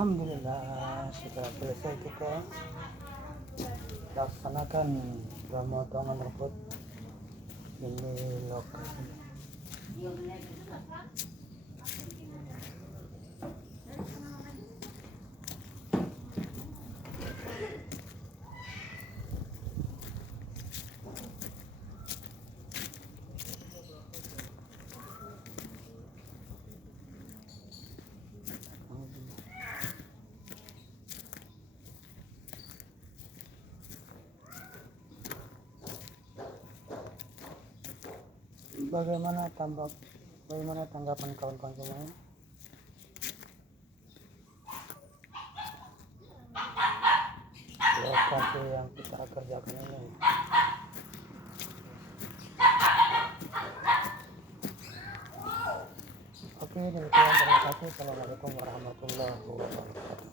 Alhamdulillah sudah selesai kita laksanakan pemotongan rumput ini lokasi. Bagaimana tanggapan kawan-kawan semuanya? Lokasi yang kita kerjakan ini. Oke, demikian, terima kasih. Assalamualaikum warahmatullahi wabarakatuh.